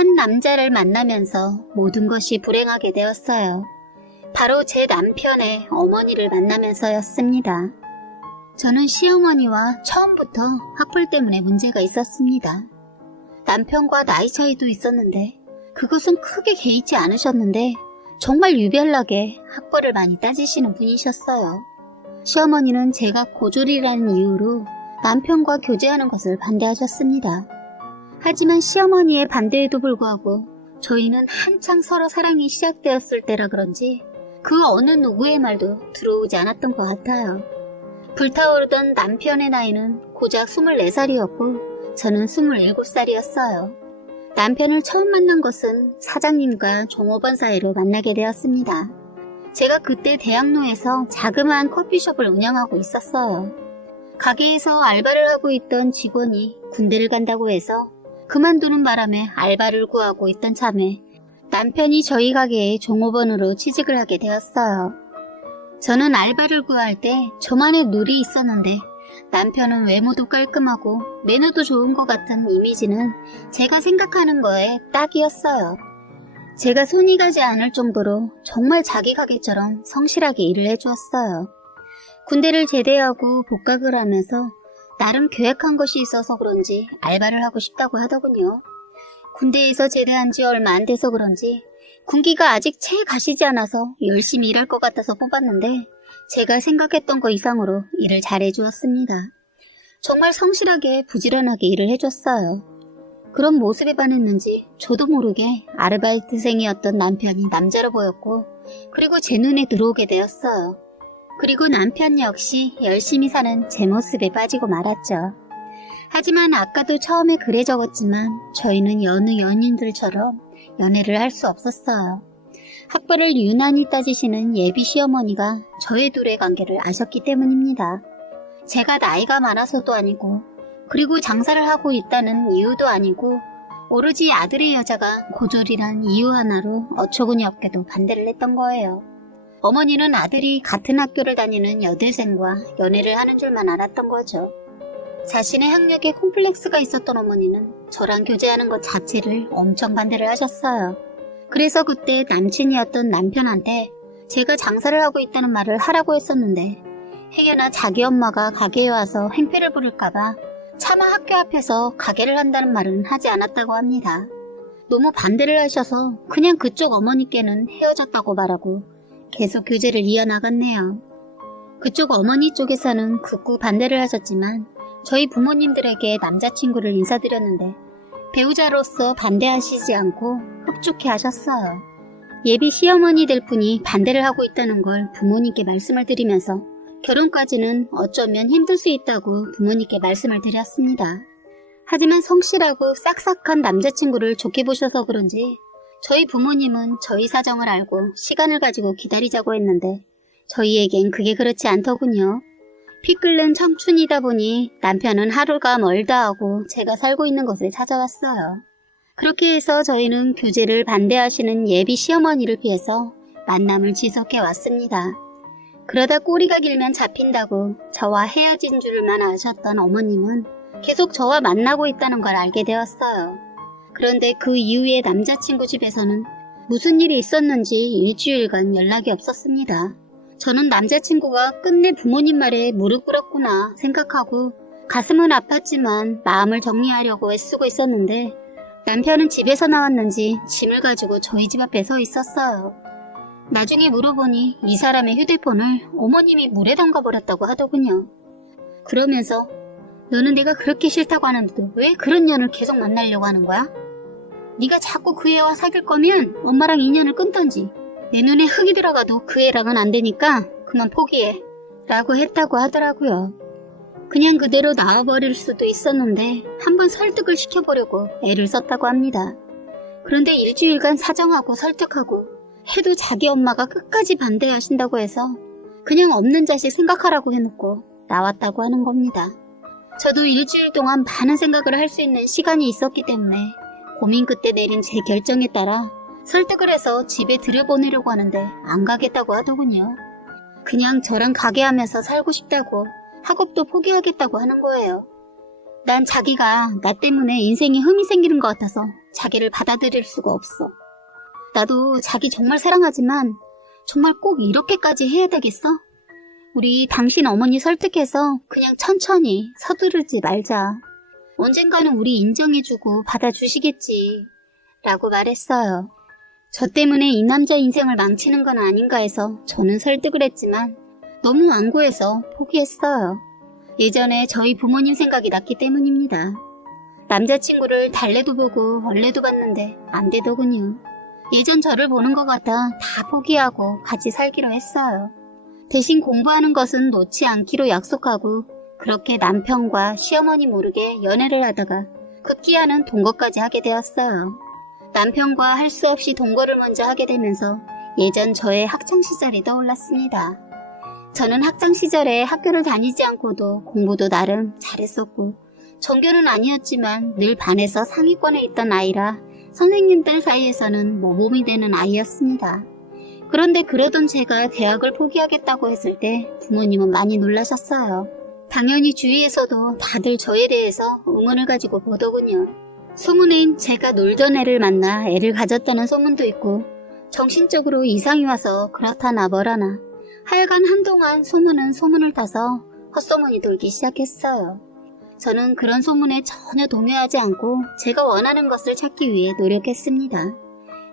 한 남자를 만나면서 모든 것이 불행하게 되었어요. 바로 제 남편의 어머니를 만나면서였습니다. 저는 시어머니와 처음부터 학벌 때문에 문제가 있었습니다. 남편과 나이 차이도 있었는데 그것은 크게 개의치 않으셨는데 정말 유별나게 학벌을 많이 따지시는 분이셨어요. 시어머니는 제가 고졸이라는 이유로 남편과 교제하는 것을 반대하셨습니다. 하지만 시어머니의 반대에도 불구하고 저희는 한창 서로 사랑이 시작되었을 때라 그런지 그 어느 누구의 말도 들어오지 않았던 것 같아요. 불타오르던 남편의 나이는 고작 24살이었고 저는 27살이었어요. 남편을 처음 만난 것은 사장님과 종업원 사이로 만나게 되었습니다. 제가 그때 대학로에서 자그마한 커피숍을 운영하고 있었어요. 가게에서 알바를 하고 있던 직원이 군대를 간다고 해서 그만두는 바람에 알바를 구하고 있던 참에 남편이 저희 가게에 종업원으로 취직을 하게 되었어요. 저는 알바를 구할 때 저만의 룰이 있었는데 남편은 외모도 깔끔하고 매너도 좋은 것 같은 이미지는 제가 생각하는 거에 딱이었어요. 제가 손이 가지 않을 정도로 정말 자기 가게처럼 성실하게 일을 해주었어요. 군대를 제대하고 복학을 하면서 나름 계획한 것이 있어서 그런지 알바를 하고 싶다고 하더군요. 군대에서 제대한 지 얼마 안 돼서 그런지 군기가 아직 채 가시지 않아서 열심히 일할 것 같아서 뽑았는데 제가 생각했던 것 이상으로 일을 잘해주었습니다. 정말 성실하게 부지런하게 일을 해줬어요. 그런 모습에 반했는지 저도 모르게 아르바이트생이었던 남편이 남자로 보였고 그리고 제 눈에 들어오게 되었어요. 그리고 남편 역시 열심히 사는 제 모습에 빠지고 말았죠. 하지만 아까도 처음에 글에 적었지만 저희는 여느 연인들처럼 연애를 할 수 없었어요. 학벌을 유난히 따지시는 예비 시어머니가 저희 둘의 관계를 아셨기 때문입니다. 제가 나이가 많아서도 아니고 그리고 장사를 하고 있다는 이유도 아니고 오로지 아들의 여자가 고졸이란 이유 하나로 어처구니 없게도 반대를 했던 거예요. 어머니는 아들이 같은 학교를 다니는 여대생과 연애를 하는 줄만 알았던 거죠. 자신의 학력에 콤플렉스가 있었던 어머니는 저랑 교제하는 것 자체를 엄청 반대를 하셨어요. 그래서 그때 남친이었던 남편한테 제가 장사를 하고 있다는 말을 하라고 했었는데 행여나 자기 엄마가 가게에 와서 행패를 부릴까봐 차마 학교 앞에서 가게를 한다는 말은 하지 않았다고 합니다. 너무 반대를 하셔서 그냥 그쪽 어머니께는 헤어졌다고 말하고 계속 교제를 이어나갔네요. 그쪽 어머니 쪽에서는 극구 반대를 하셨지만 저희 부모님들에게 남자친구를 인사드렸는데 배우자로서 반대하시지 않고 흡족해 하셨어요. 예비 시어머니될 분이 반대를 하고 있다는 걸 부모님께 말씀을 드리면서 결혼까지는 어쩌면 힘들 수 있다고 부모님께 말씀을 드렸습니다. 하지만 성실하고 싹싹한 남자친구를 좋게 보셔서 그런지 저희 부모님은 저희 사정을 알고 시간을 가지고 기다리자고 했는데 저희에겐 그게 그렇지 않더군요. 피 끓는 청춘이다 보니 남편은 하루가 멀다 하고 제가 살고 있는 곳에 찾아왔어요. 그렇게 해서 저희는 교제를 반대하시는 예비 시어머니를 피해서 만남을 지속해 왔습니다. 그러다 꼬리가 길면 잡힌다고 저와 헤어진 줄만 아셨던 어머님은 계속 저와 만나고 있다는 걸 알게 되었어요. 그런데 그 이후에 남자친구 집에서는 무슨 일이 있었는지 일주일간 연락이 없었습니다. 저는 남자친구가 끝내 부모님 말에 무릎 꿇었구나 생각하고 가슴은 아팠지만 마음을 정리하려고 애쓰고 있었는데 남편은 집에서 나왔는지 짐을 가지고 저희 집 앞에 서 있었어요. 나중에 물어보니 이 사람의 휴대폰을 어머님이 물에 담가버렸다고 하더군요. 그러면서 너는 내가 그렇게 싫다고 하는데도 왜 그런 년을 계속 만나려고 하는 거야? 네가 자꾸 그 애와 사귈 거면 엄마랑 인연을 끊던지 내 눈에 흙이 들어가도 그 애랑은 안 되니까 그만 포기해 라고 했다고 하더라고요. 그냥 그대로 나와버릴 수도 있었는데 한번 설득을 시켜보려고 애를 썼다고 합니다. 그런데 일주일간 사정하고 설득하고 해도 자기 엄마가 끝까지 반대하신다고 해서 그냥 없는 자식 생각하라고 해놓고 나왔다고 하는 겁니다. 저도 일주일 동안 많은 생각을 할 수 있는 시간이 있었기 때문에 고민 끝에 내린 제 결정에 따라 설득을 해서 집에 들여보내려고 하는데 안 가겠다고 하더군요. 그냥 저랑 가게 하면서 살고 싶다고 학업도 포기하겠다고 하는 거예요. 난 자기가 나 때문에 인생에 흠이 생기는 것 같아서 자기를 받아들일 수가 없어. 나도 자기 정말 사랑하지만 정말 꼭 이렇게까지 해야 되겠어? 우리 당신 어머니 설득해서 그냥 천천히 서두르지 말자. 언젠가는 우리 인정해주고 받아주시겠지. 라고 말했어요. 저 때문에 이 남자 인생을 망치는 건 아닌가 해서 저는 설득을 했지만 너무 완고해서 포기했어요. 예전에 저희 부모님 생각이 났기 때문입니다. 남자친구를 달래도 보고 원래도 봤는데 안 되더군요. 예전 저를 보는 것 같아 다 포기하고 같이 살기로 했어요. 대신 공부하는 것은 놓지 않기로 약속하고 그렇게 남편과 시어머니 모르게 연애를 하다가 급기야는 동거까지 하게 되었어요. 남편과 할 수 없이 동거를 먼저 하게 되면서 예전 저의 학창시절이 떠올랐습니다. 저는 학창시절에 학교를 다니지 않고도 공부도 나름 잘했었고 전교는 아니었지만 늘 반에서 상위권에 있던 아이라 선생님들 사이에서는 모범이 되는 아이였습니다. 그런데 그러던 제가 대학을 포기하겠다고 했을 때 부모님은 많이 놀라셨어요. 당연히 주위에서도 다들 저에 대해서 의문을 가지고 보더군요. 소문엔 제가 놀던 애를 만나 애를 가졌다는 소문도 있고 정신적으로 이상이 와서 그렇다나 뭐라나 하여간 한동안 소문은 소문을 타서 헛소문이 돌기 시작했어요. 저는 그런 소문에 전혀 동요하지 않고 제가 원하는 것을 찾기 위해 노력했습니다.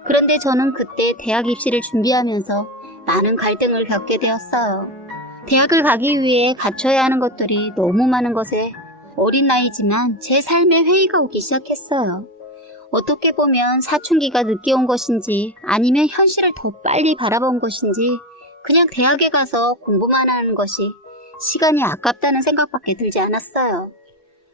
그런데 저는 그때 대학 입시를 준비하면서 많은 갈등을 겪게 되었어요. 대학을 가기 위해 갖춰야 하는 것들이 너무 많은 것에 어린 나이지만 제 삶에 회의가 오기 시작했어요. 어떻게 보면 사춘기가 늦게 온 것인지 아니면 현실을 더 빨리 바라본 것인지 그냥 대학에 가서 공부만 하는 것이 시간이 아깝다는 생각밖에 들지 않았어요.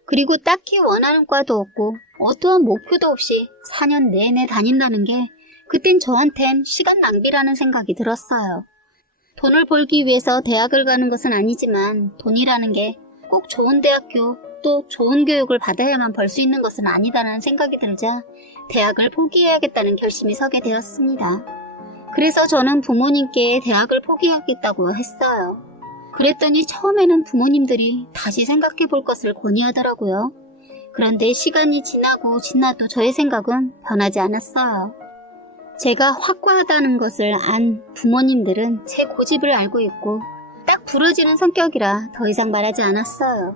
그리고 딱히 원하는 과도 없고 어떠한 목표도 없이 4년 내내 다닌다는 게 그땐 저한텐 시간 낭비라는 생각이 들었어요. 돈을 벌기 위해서 대학을 가는 것은 아니지만 돈이라는 게 꼭 좋은 대학교 또 좋은 교육을 받아야만 벌 수 있는 것은 아니다라는 생각이 들자 대학을 포기해야겠다는 결심이 서게 되었습니다. 그래서 저는 부모님께 대학을 포기하겠다고 했어요. 그랬더니 처음에는 부모님들이 다시 생각해 볼 것을 권유하더라고요. 그런데 시간이 지나도 저의 생각은 변하지 않았어요. 제가 확고하다는 것을 안 부모님들은 제 고집을 알고 있고 딱 부러지는 성격이라 더 이상 말하지 않았어요.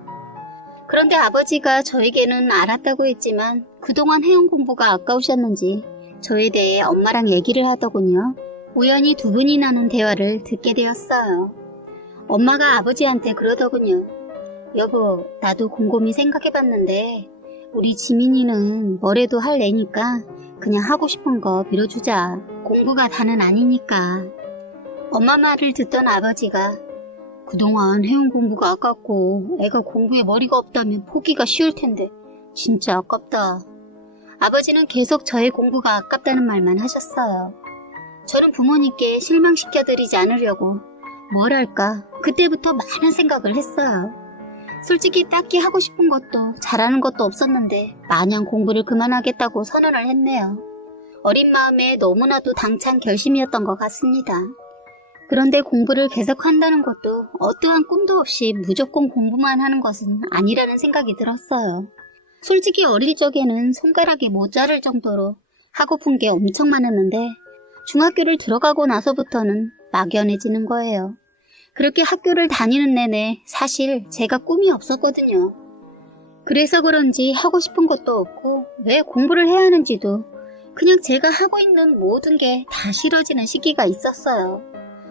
그런데 아버지가 저에게는 알았다고 했지만 그동안 해온 공부가 아까우셨는지 저에 대해 엄마랑 얘기를 하더군요. 우연히 두 분이 나눈 대화를 듣게 되었어요. 엄마가 아버지한테 그러더군요. 여보, 나도 곰곰이 생각해봤는데 우리 지민이는 뭐래도 할 애니까 그냥 하고 싶은 거 밀어주자. 공부가 다는 아니니까. 엄마 말을 듣던 아버지가 그동안 해온 공부가 아깝고 애가 공부에 머리가 없다면 포기가 쉬울 텐데 진짜 아깝다. 아버지는 계속 저의 공부가 아깝다는 말만 하셨어요. 저는 부모님께 실망시켜드리지 않으려고 뭐랄까 그때부터 많은 생각을 했어요. 솔직히 딱히 하고 싶은 것도 잘하는 것도 없었는데 마냥 공부를 그만하겠다고 선언을 했네요. 어린 마음에 너무나도 당찬 결심이었던 것 같습니다. 그런데 공부를 계속한다는 것도 어떠한 꿈도 없이 무조건 공부만 하는 것은 아니라는 생각이 들었어요. 솔직히 어릴 적에는 손가락이 모자랄 정도로 하고픈 게 엄청 많았는데 중학교를 들어가고 나서부터는 막연해지는 거예요. 그렇게 학교를 다니는 내내 사실 제가 꿈이 없었거든요. 그래서 그런지 하고 싶은 것도 없고 왜 공부를 해야 하는지도 그냥 제가 하고 있는 모든 게 다 싫어지는 시기가 있었어요.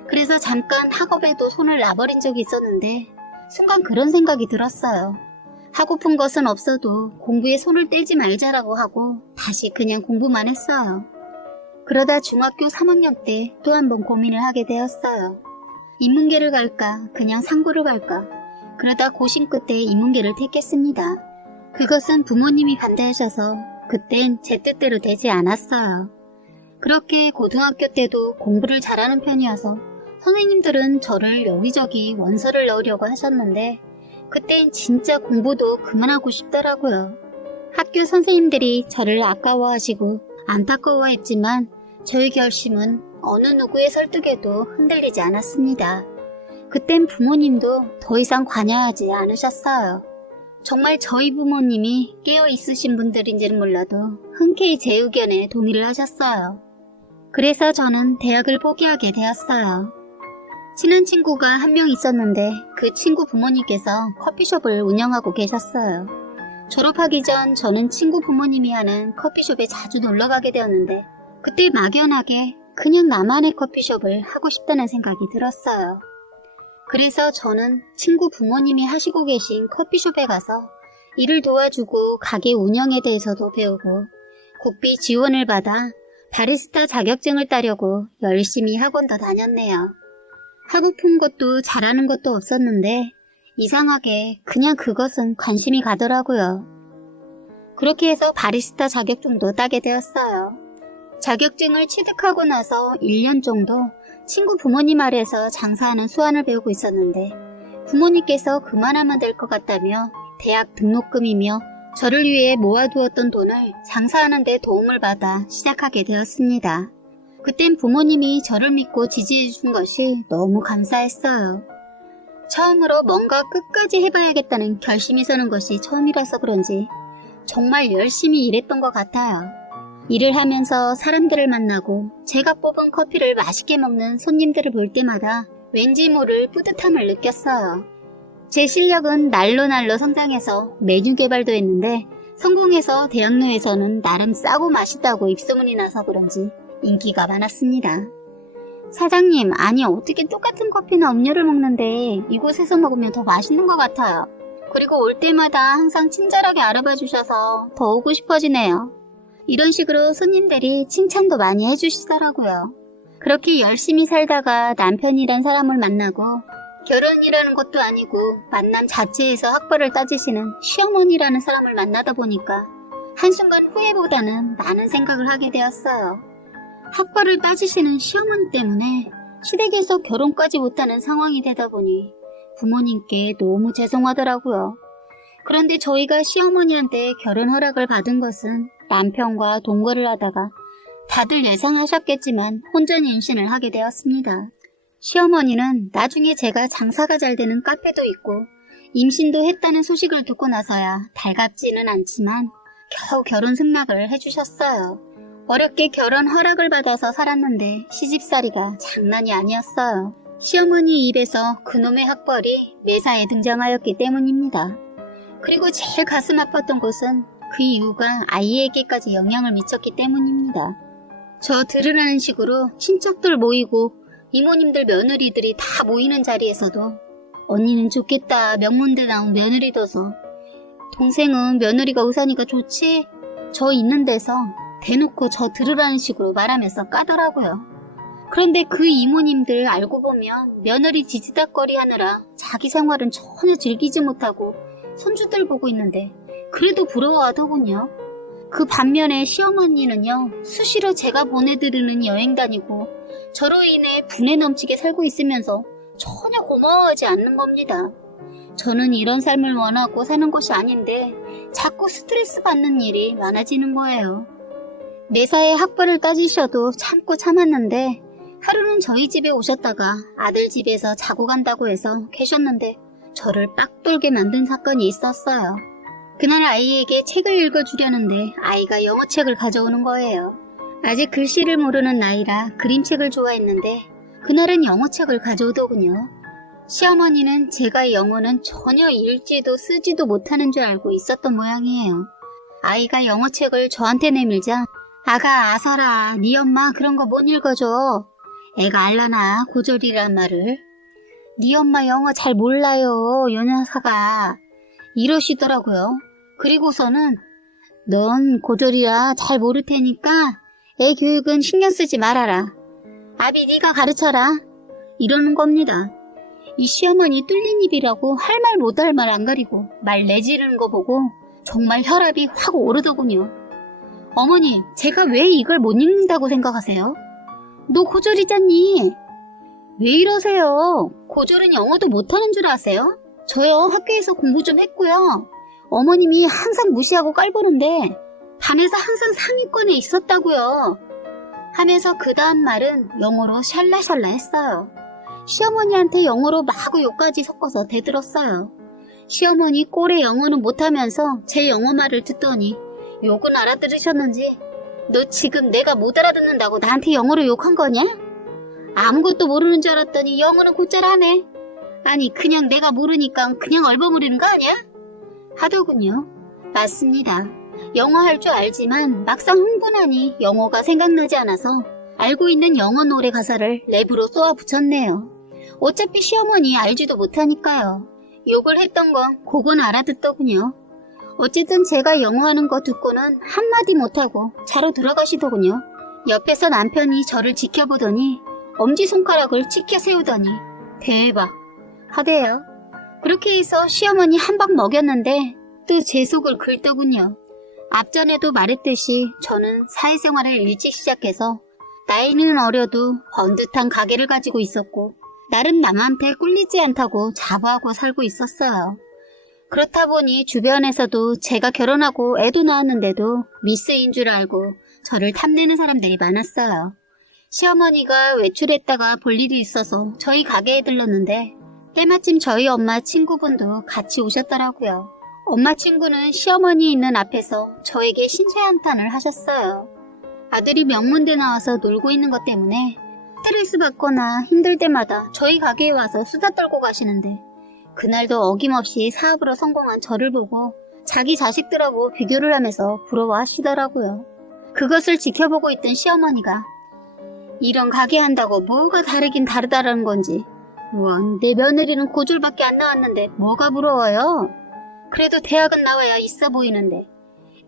그래서 잠깐 학업에도 손을 놔버린 적이 있었는데 순간 그런 생각이 들었어요. 하고픈 것은 없어도 공부에 손을 떼지 말자라고 하고 다시 그냥 공부만 했어요. 그러다 중학교 3학년 때 또 한 번 고민을 하게 되었어요. 인문계를 갈까 그냥 상고를 갈까. 그러다 고심 끝에 인문계를 택했습니다. 그것은 부모님이 반대하셔서 그땐 제 뜻대로 되지 않았어요. 그렇게 고등학교 때도 공부를 잘하는 편이어서 선생님들은 저를 여기저기 원서를 넣으려고 하셨는데 그땐 진짜 공부도 그만하고 싶더라고요. 학교 선생님들이 저를 아까워하시고 안타까워했지만 저의 결심은 어느 누구의 설득에도 흔들리지 않았습니다. 그땐 부모님도 더 이상 관여하지 않으셨어요. 정말 저희 부모님이 깨어 있으신 분들인지는 몰라도 흔쾌히 제 의견에 동의를 하셨어요. 그래서 저는 대학을 포기하게 되었어요. 친한 친구가 한 명 있었는데 그 친구 부모님께서 커피숍을 운영하고 계셨어요. 졸업하기 전 저는 친구 부모님이 하는 커피숍에 자주 놀러가게 되었는데 그때 막연하게 그냥 나만의 커피숍을 하고 싶다는 생각이 들었어요. 그래서 저는 친구 부모님이 하시고 계신 커피숍에 가서 일을 도와주고 가게 운영에 대해서도 배우고 국비 지원을 받아 바리스타 자격증을 따려고 열심히 학원도 다녔네요. 하고픈 것도 잘하는 것도 없었는데 이상하게 그냥 그것은 관심이 가더라고요. 그렇게 해서 바리스타 자격증도 따게 되었어요. 자격증을 취득하고 나서 1년 정도 친구 부모님 아래에서 장사하는 수완을 배우고 있었는데 부모님께서 그만하면 될 것 같다며 대학 등록금이며 저를 위해 모아두었던 돈을 장사하는 데 도움을 받아 시작하게 되었습니다. 그땐 부모님이 저를 믿고 지지해 준 것이 너무 감사했어요. 처음으로 뭔가 끝까지 해봐야겠다는 결심이 서는 것이 처음이라서 그런지 정말 열심히 일했던 것 같아요. 일을 하면서 사람들을 만나고 제가 뽑은 커피를 맛있게 먹는 손님들을 볼 때마다 왠지 모를 뿌듯함을 느꼈어요. 제 실력은 날로 성장해서 메뉴 개발도 했는데 성공해서 대학로에서는 나름 싸고 맛있다고 입소문이 나서 그런지 인기가 많았습니다. 사장님, 아니 어떻게 똑같은 커피나 음료를 먹는데 이곳에서 먹으면 더 맛있는 것 같아요. 그리고 올 때마다 항상 친절하게 알아봐 주셔서 더 오고 싶어지네요. 이런 식으로 손님들이 칭찬도 많이 해주시더라고요. 그렇게 열심히 살다가 남편이란 사람을 만나고 결혼이라는 것도 아니고 만남 자체에서 학벌을 따지시는 시어머니라는 사람을 만나다 보니까 한순간 후회보다는 많은 생각을 하게 되었어요. 학벌을 따지시는 시어머니 때문에 시댁에서 결혼까지 못하는 상황이 되다 보니 부모님께 너무 죄송하더라고요. 그런데 저희가 시어머니한테 결혼 허락을 받은 것은 남편과 동거를 하다가 다들 예상하셨겠지만 혼전 임신을 하게 되었습니다. 시어머니는 나중에 제가 장사가 잘 되는 카페도 있고 임신도 했다는 소식을 듣고 나서야 달갑지는 않지만 겨우 결혼 승낙을 해주셨어요. 어렵게 결혼 허락을 받아서 살았는데 시집살이가 장난이 아니었어요. 시어머니 입에서 그놈의 학벌이 매사에 등장하였기 때문입니다. 그리고 제일 가슴 아팠던 것은 그 이유가 아이에게까지 영향을 미쳤기 때문입니다. 저 들으라는 식으로 친척들 모이고 이모님들 며느리들이 다 모이는 자리에서도 언니는 좋겠다 명문대 나온 며느리 둬서 동생은 며느리가 우선이가 좋지? 저 있는 데서 대놓고 저 들으라는 식으로 말하면서 까더라고요. 그런데 그 이모님들 알고 보면 며느리 지지닥거리 하느라 자기 생활은 전혀 즐기지 못하고 손주들 보고 있는데 그래도 부러워하더군요. 그 반면에 시어머니는요, 수시로 제가 보내드리는 여행 다니고 저로 인해 분에 넘치게 살고 있으면서 전혀 고마워하지 않는 겁니다. 저는 이런 삶을 원하고 사는 것이 아닌데 자꾸 스트레스 받는 일이 많아지는 거예요. 매사에 학벌을 따지셔도 참고 참았는데 하루는 저희 집에 오셨다가 아들 집에서 자고 간다고 해서 계셨는데 저를 빡돌게 만든 사건이 있었어요. 그날 아이에게 책을 읽어주려는데 아이가 영어책을 가져오는 거예요. 아직 글씨를 모르는 나이라 그림책을 좋아했는데 그날은 영어책을 가져오더군요. 시어머니는 제가 영어는 전혀 읽지도 쓰지도 못하는 줄 알고 있었던 모양이에요. 아이가 영어책을 저한테 내밀자 아가 아서라 네 엄마 그런 거 못 읽어줘. 애가 알라나 고졸이란 말을. 네 엄마 영어 잘 몰라요 요 녀석아 이러시더라고요. 그리고서는 넌 고졸이라 잘 모를 테니까 애 교육은 신경 쓰지 말아라. 아비 네가 가르쳐라 이러는 겁니다. 이 시어머니 뚫린 입이라고 할 말 못할 말 안 가리고 말 내지르는 거 보고 정말 혈압이 확 오르더군요. 어머니 제가 왜 이걸 못 읽는다고 생각하세요? 너 고졸이잖니. 왜 이러세요? 고졸은 영어도 못하는 줄 아세요? 저요 학교에서 공부 좀 했고요. 어머님이 항상 무시하고 깔보는데 반에서 항상 상위권에 있었다고요. 하면서 그 다음 말은 영어로 샬라샬라 했어요. 시어머니한테 영어로 마구 욕까지 섞어서 대들었어요. 시어머니 꼴의 영어는 못하면서 제 영어 말을 듣더니 욕은 알아들으셨는지 너 지금 내가 못 알아듣는다고 나한테 영어로 욕한 거냐? 아무것도 모르는 줄 알았더니 영어는 곧잘 하네. 아니 그냥 내가 모르니까 그냥 얼버무리는 거 아니야? 하더군요. 맞습니다. 영어 할 줄 알지만 막상 흥분하니 영어가 생각나지 않아서 알고 있는 영어 노래 가사를 랩으로 쏘아 붙였네요. 어차피 시어머니 알지도 못하니까요. 욕을 했던 건 그건 알아듣더군요. 어쨌든 제가 영어 하는 거 듣고는 한마디 못하고 자러 들어가시더군요. 옆에서 남편이 저를 지켜보더니 엄지손가락을 치켜 세우더니 대박 하대요. 그렇게 해서 시어머니 한 방 먹였는데 또 제 속을 긁더군요. 앞전에도 말했듯이 저는 사회생활을 일찍 시작해서 나이는 어려도 번듯한 가게를 가지고 있었고 나름 남한테 꿀리지 않다고 자부하고 살고 있었어요. 그렇다 보니 주변에서도 제가 결혼하고 애도 낳았는데도 미스인 줄 알고 저를 탐내는 사람들이 많았어요. 시어머니가 외출했다가 볼 일이 있어서 저희 가게에 들렀는데 때마침 저희 엄마 친구분도 같이 오셨더라고요. 엄마 친구는 시어머니 있는 앞에서 저에게 신세한탄을 하셨어요. 아들이 명문대 나와서 놀고 있는 것 때문에 스트레스 받거나 힘들 때마다 저희 가게에 와서 수다 떨고 가시는데 그날도 어김없이 사업으로 성공한 저를 보고 자기 자식들하고 비교를 하면서 부러워하시더라고요. 그것을 지켜보고 있던 시어머니가 이런 가게 한다고 뭐가 다르긴 다르다라는 건지 우와 내 며느리는 고졸밖에 안 나왔는데 뭐가 부러워요? 그래도 대학은 나와야 있어 보이는데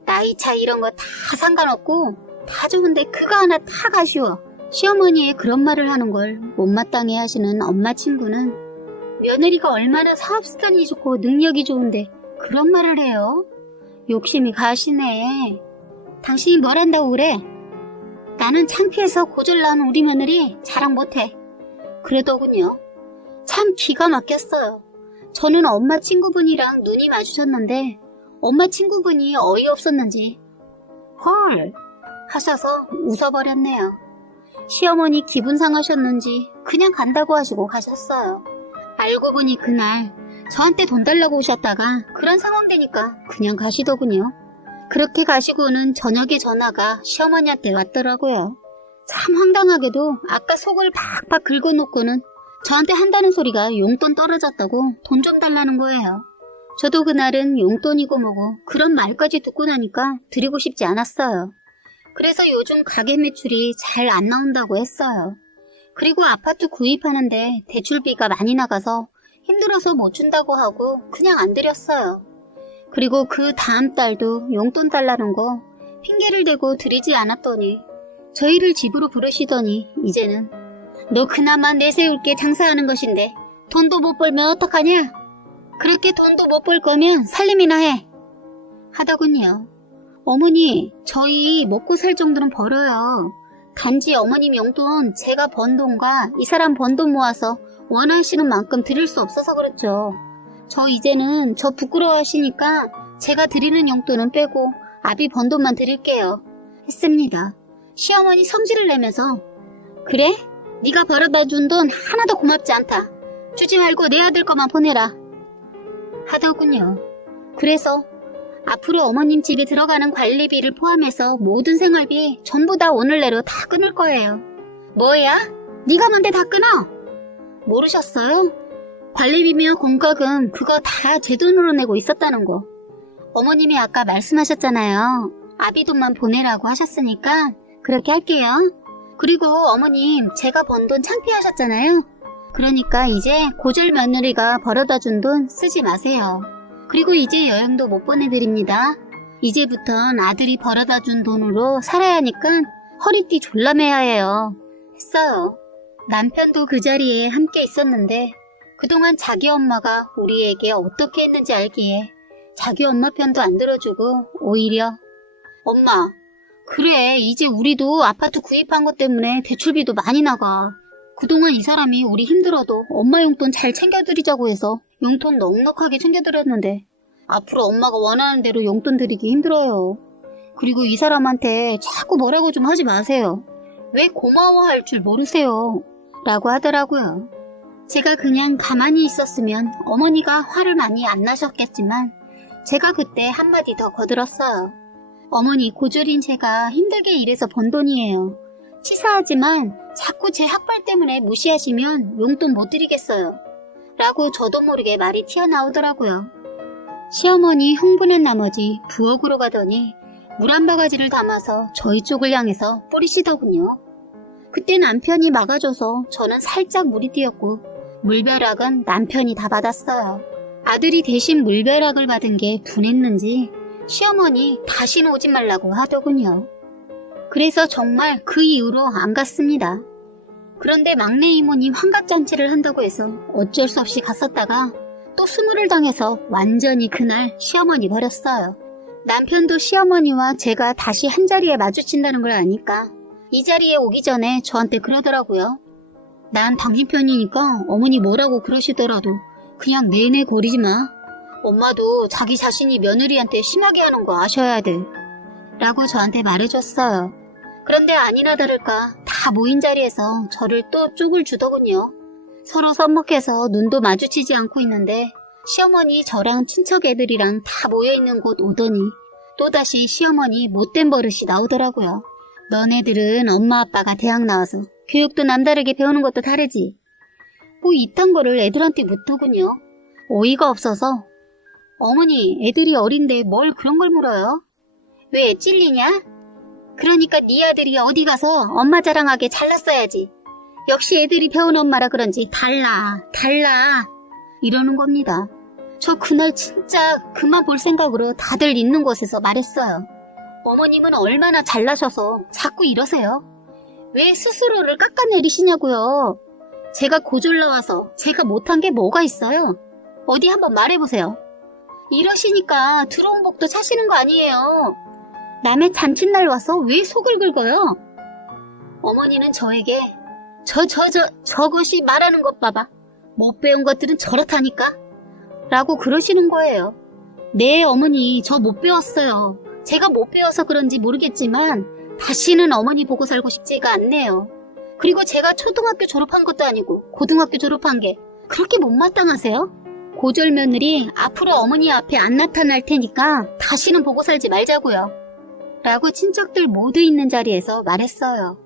나이 차 이런 거 다 상관없고 다 좋은데 그거 하나 다 아쉬워. 시어머니의 그런 말을 하는 걸 못마땅해 하시는 엄마 친구는 며느리가 얼마나 사업수단이 좋고 능력이 좋은데 그런 말을 해요? 욕심이 가시네. 당신이 뭘 한다고 그래? 나는 창피해서 고졸 나온 우리 며느리 자랑 못해. 그러더군요. 참 기가 막혔어요. 저는 엄마 친구분이랑 눈이 마주쳤는데 엄마 친구분이 어이없었는지 헐 하셔서 웃어버렸네요. 시어머니 기분 상하셨는지 그냥 간다고 하시고 가셨어요. 알고 보니 그날 저한테 돈 달라고 오셨다가 그런 상황 되니까 그냥 가시더군요. 그렇게 가시고는 저녁에 전화가 시어머니한테 왔더라고요. 참 황당하게도 아까 속을 팍팍 긁어놓고는 저한테 한다는 소리가 용돈 떨어졌다고 돈 좀 달라는 거예요. 저도 그날은 용돈이고 뭐고 그런 말까지 듣고 나니까 드리고 싶지 않았어요. 그래서 요즘 가게 매출이 잘 안 나온다고 했어요. 그리고 아파트 구입하는데 대출비가 많이 나가서 힘들어서 못 준다고 하고 그냥 안 드렸어요. 그리고 그 다음 달도 용돈 달라는 거 핑계를 대고 드리지 않았더니 저희를 집으로 부르시더니 이제는 너 그나마 내세울게 장사하는 것인데 돈도 못 벌면 어떡하냐? 그렇게 돈도 못 벌 거면 살림이나 해. 하더군요. 어머니, 저희 먹고 살 정도는 벌어요. 단지 어머님 용돈 제가 번 돈과 이 사람 번 돈 모아서 원하시는 만큼 드릴 수 없어서 그렇죠. 저 이제는 저 부끄러워하시니까 제가 드리는 용돈은 빼고 아비 번 돈만 드릴게요. 했습니다. 시어머니 성질을 내면서 그래? 네가 벌어다 준 돈 하나도 고맙지 않다. 주지 말고 내 아들 거만 보내라. 하더군요. 그래서 앞으로 어머님 집에 들어가는 관리비를 포함해서 모든 생활비 전부 다 오늘 내로 다 끊을 거예요. 뭐야? 네가 뭔데 다 끊어? 모르셨어요? 관리비며 공과금 그거 다 제 돈으로 내고 있었다는 거. 어머님이 아까 말씀하셨잖아요. 아비 돈만 보내라고 하셨으니까 그렇게 할게요. 그리고 어머님 제가 번 돈 창피하셨잖아요. 그러니까 이제 고졸 며느리가 벌어다 준 돈 쓰지 마세요. 그리고 이제 여행도 못 보내드립니다. 이제부턴 아들이 벌어다 준 돈으로 살아야 하니까 허리띠 졸라 매야 해요. 했어요. 남편도 그 자리에 함께 있었는데 그동안 자기 엄마가 우리에게 어떻게 했는지 알기에 자기 엄마 편도 안 들어주고 오히려 엄마 그래 이제 우리도 아파트 구입한 것 때문에 대출비도 많이 나가. 그동안 이 사람이 우리 힘들어도 엄마 용돈 잘 챙겨드리자고 해서 용돈 넉넉하게 챙겨드렸는데 앞으로 엄마가 원하는 대로 용돈 드리기 힘들어요. 그리고 이 사람한테 자꾸 뭐라고 좀 하지 마세요. 왜 고마워할 줄 모르세요? 라고 하더라고요. 제가 그냥 가만히 있었으면 어머니가 화를 많이 안 나셨겠지만 제가 그때 한마디 더 거들었어요. 어머니, 고졸인 제가 힘들게 일해서 번 돈이에요. 치사하지만 자꾸 제 학벌 때문에 무시하시면 용돈 못 드리겠어요. 라고 저도 모르게 말이 튀어나오더라고요. 시어머니 흥분한 나머지 부엌으로 가더니 물 한 바가지를 담아서 저희 쪽을 향해서 뿌리시더군요. 그때 남편이 막아줘서 저는 살짝 물이 띄었고 물벼락은 남편이 다 받았어요. 아들이 대신 물벼락을 받은 게 분했는지 시어머니 다시는 오지 말라고 하더군요. 그래서 정말 그 이후로 안 갔습니다. 그런데 막내 이모님 환갑잔치를 한다고 해서 어쩔 수 없이 갔었다가 또 스물을 당해서 완전히 그날 시어머니 버렸어요. 남편도 시어머니와 제가 다시 한자리에 마주친다는 걸 아니까 이 자리에 오기 전에 저한테 그러더라고요. 난 당신 편이니까 어머니 뭐라고 그러시더라도 그냥 내내 거리지 마. 엄마도 자기 자신이 며느리한테 심하게 하는 거 아셔야 돼. 라고 저한테 말해줬어요. 그런데 아니나 다를까 다 모인 자리에서 저를 또 쪽을 주더군요. 서로 썸먹해서 눈도 마주치지 않고 있는데 시어머니 저랑 친척 애들이랑 다 모여있는 곳 오더니 또다시 시어머니 못된 버릇이 나오더라고요. 너네들은 엄마 아빠가 대학 나와서 교육도 남다르게 배우는 것도 다르지. 뭐 이딴 거를 애들한테 묻더군요. 어이가 없어서 어머니, 애들이 어린데 뭘 그런 걸 물어요? 왜 찔리냐? 그러니까 네 아들이 어디 가서 엄마 자랑하게 잘났어야지. 역시 애들이 배운 엄마라 그런지 달라 이러는 겁니다. 저 그날 진짜 그만 볼 생각으로 다들 있는 곳에서 말했어요. 어머님은 얼마나 잘나셔서 자꾸 이러세요? 왜 스스로를 깎아내리시냐고요. 제가 고졸 나와서 제가 못한 게 뭐가 있어요? 어디 한번 말해보세요. 이러시니까 들어온 복도 차시는 거 아니에요. 남의 잔칫날 와서 왜 속을 긁어요? 어머니는 저에게 저것이 말하는 것 봐봐. 못 배운 것들은 저렇다니까? 라고 그러시는 거예요. 네, 어머니, 저 못 배웠어요. 제가 못 배워서 그런지 모르겠지만 다시는 어머니 보고 살고 싶지가 않네요. 그리고 제가 초등학교 졸업한 것도 아니고 고등학교 졸업한 게 그렇게 못마땅하세요? 고졸 며느리 앞으로 어머니 앞에 안 나타날 테니까 다시는 보고 살지 말자고요. 라고 친척들 모두 있는 자리에서 말했어요.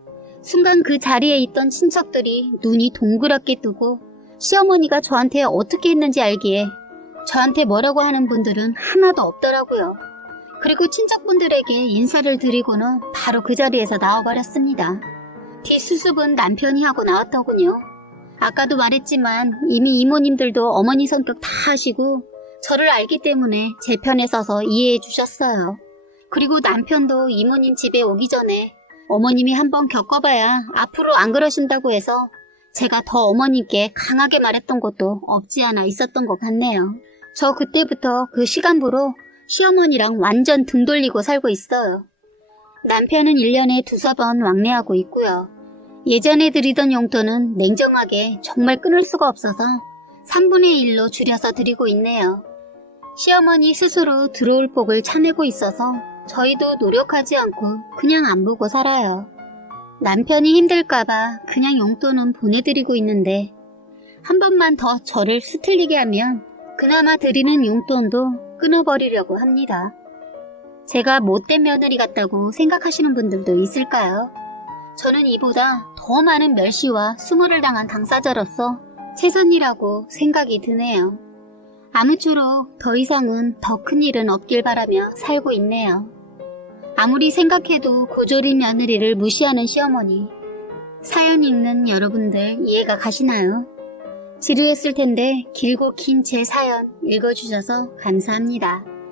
순간 그 자리에 있던 친척들이 눈이 동그랗게 뜨고 시어머니가 저한테 어떻게 했는지 알기에 저한테 뭐라고 하는 분들은 하나도 없더라고요. 그리고 친척분들에게 인사를 드리고는 바로 그 자리에서 나와버렸습니다. 뒷수습은 남편이 하고 나왔더군요. 아까도 말했지만 이미 이모님들도 어머니 성격 다 아시고 저를 알기 때문에 제 편에 서서 이해해 주셨어요. 그리고 남편도 이모님 집에 오기 전에 어머님이 한번 겪어봐야 앞으로 안 그러신다고 해서 제가 더 어머님께 강하게 말했던 것도 없지 않아 있었던 것 같네요. 저 그때부터 그 시간부로 시어머니랑 완전 등 돌리고 살고 있어요. 남편은 1년에 2-3번 왕래하고 있고요. 예전에 드리던 용돈은 냉정하게 정말 끊을 수가 없어서 3분의 1로 줄여서 드리고 있네요. 시어머니 스스로 들어올 복을 차내고 있어서 저희도 노력하지 않고 그냥 안 보고 살아요. 남편이 힘들까봐 그냥 용돈은 보내드리고 있는데 한 번만 더 저를 수틀리게 하면 그나마 드리는 용돈도 끊어버리려고 합니다. 제가 못된 며느리 같다고 생각하시는 분들도 있을까요? 저는 이보다 더 많은 멸시와 수모를 당한 당사자로서 최선이라고 생각이 드네요. 아무쪼록 더 이상은 더 큰 일은 없길 바라며 살고 있네요. 아무리 생각해도 고졸인 며느리를 무시하는 시어머니. 사연 읽는 여러분들 이해가 가시나요? 지루했을 텐데 길고 긴 제 사연 읽어주셔서 감사합니다.